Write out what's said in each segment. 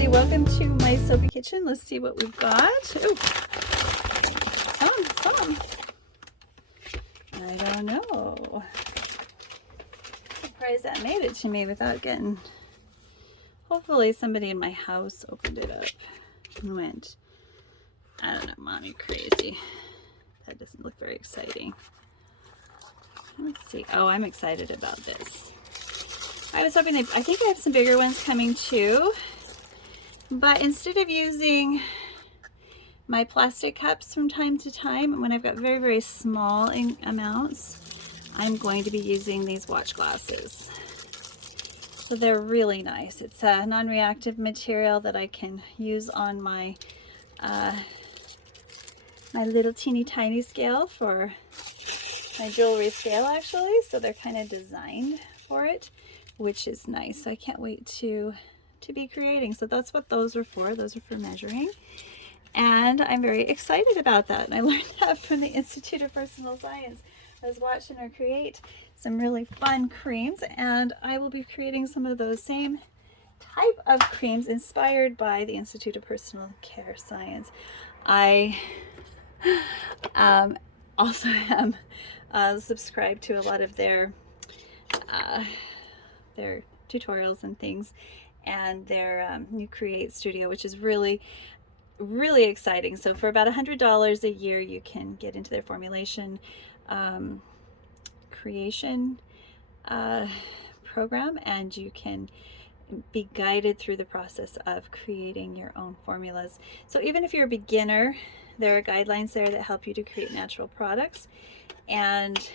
everybody, welcome to my soapy kitchen. Let's see what we've got. Oh, some. I don't know. Surprised that made it to me without getting. Hopefully somebody in my house opened it up and went, I don't know, mommy crazy. That doesn't look very exciting. Let's see. Oh, I'm excited about this. I was hoping I think I have some bigger ones coming too. But instead of using my plastic cups from time to time, when I've got very, very small amounts, I'm going to be using these watch glasses. So they're really nice. It's a non-reactive material that I can use on my my little teeny tiny scale for my jewelry scale actually. So they're kind of designed for it, which is nice. So I can't wait to be creating. So that's what those are for. Those are for measuring. And I'm very excited about that. And I learned that from the Institute of Personal Science. I was watching her create some really fun creams, and I will be creating some of those same type of creams inspired by the Institute of Personal Care Science. I also am subscribed to a lot of their tutorials and things, and their new Create Studio, which is really exciting. So for about $100 a year, you can get into their formulation creation program, and you can be guided through the process of creating your own formulas. So even if you're a beginner, there are guidelines there that help you to create natural products, and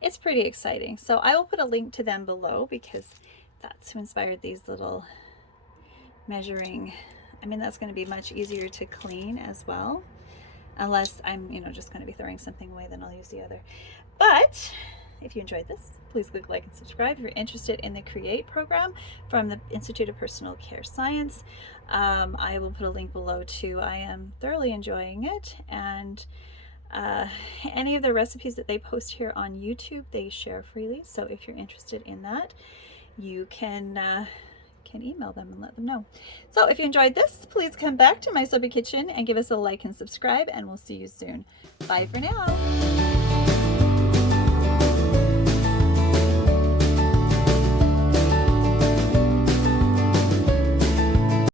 it's pretty exciting. So I will put a link to them below, because that's who inspired these little measuring. I mean, that's going to be much easier to clean as well, unless I'm, just going to be throwing something away, then I'll use the other. But if you enjoyed this, please click like and subscribe. If you're interested in the Create program from the Institute of Personal Care Science, I will put a link below too. I am thoroughly enjoying it, and any of the recipes that they post here on YouTube, they share freely. So if you're interested in that, you can email them and let them know. So if you enjoyed this, please come back to my soapy kitchen and give us a like and subscribe, and we'll see you soon. Bye for now.